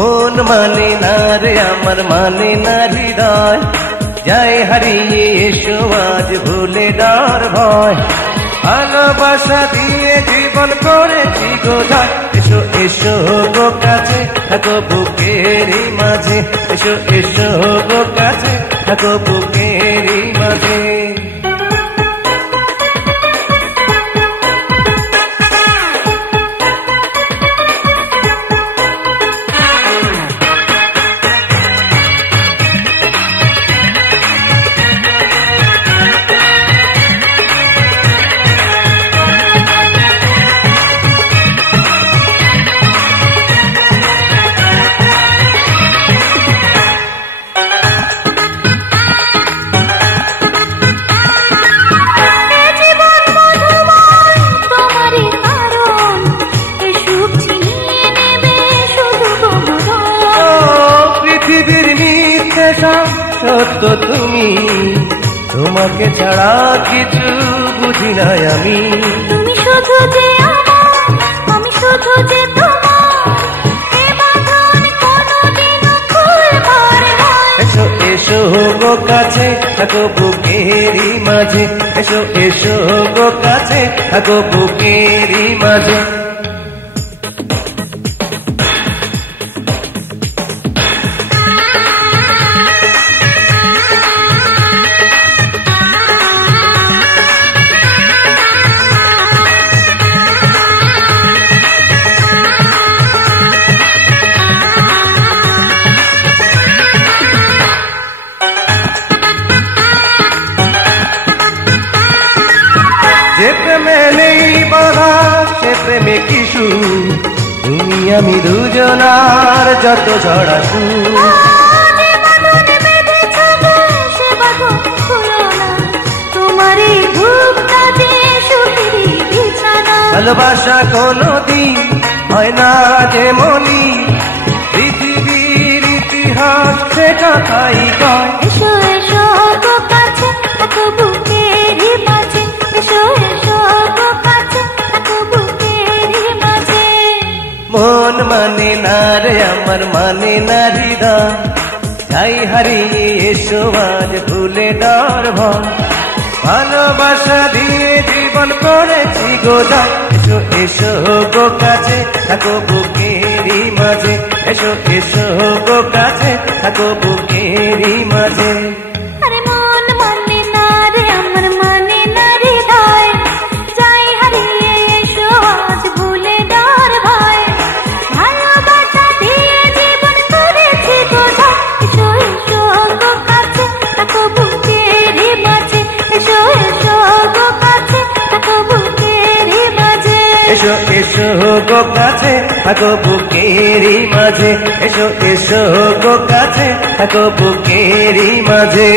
মন মানে না রে আমার মানে না হৃদয়, যাই হারিয়ে এসো আজ ভুলে ডর ভয়। ভালোবাসা দিয়ে জীবন করেছি গোঝায়, এসো এসো গো কাছে থাকো বুকেরই মাঝে, এসো এসো গো কাছে থাকো বুকেরই মাঝে। সত্য তুমি, তোমাকে ছাড়া কিছু বুঝি নাই আমি। তুমি শুধু যে আমার, আমি শুধু যে তোমার, এ বাঁধন কোনোদিনও খুলবার নয়। এসো এসো গো কাছে থাকো বুকেরই মাঝে, এসো এসো গো কাছে থাকো বুকেরই মাঝে। যে প্রেমে নেই বাধা সে প্রেমে কিশু, তুমি আমি দুজনার যত ঝড় আসুক। ভালোবাসা কোনদিন হয় না যে মনি, পৃথিবীর ইতিহাস সে কথাই কয়। এসো এসো গো কাছে থাকো বুকেরই মাঝে, এসো এসো গো কাছে থাকো বুকেরই মাঝে। মন মানে না রে আমার মানে না হৃদয়, যাই হারিয়ে এসো আজ ভুলে ডর ভয়। ভালোবাসা দিয়ে জীবন করেছি গোঝায়, এসো এসো গো কাছে থাকো বুকেরই মাঝে, এসো এসো গো কাছে থাকো বুকেরই মাঝে। আরে মন মানে না রে আমার মানে না হৃদয়, যাই হারিয়ে এসো আজ ভুলে ডর ভয়। ভালোবাসা দিয়ে জীবন করেছি গোঝায়, এসো এসো গো কাছে থাকো বুকেরই মাঝে, এসো এসো গো কাছে থাকো বুকেরই মাঝে। এসো এসো গো কাছে থাকো বুকেরই মাঝে, এসো এসো গো কাছে থাকো বুকেরই মাঝে।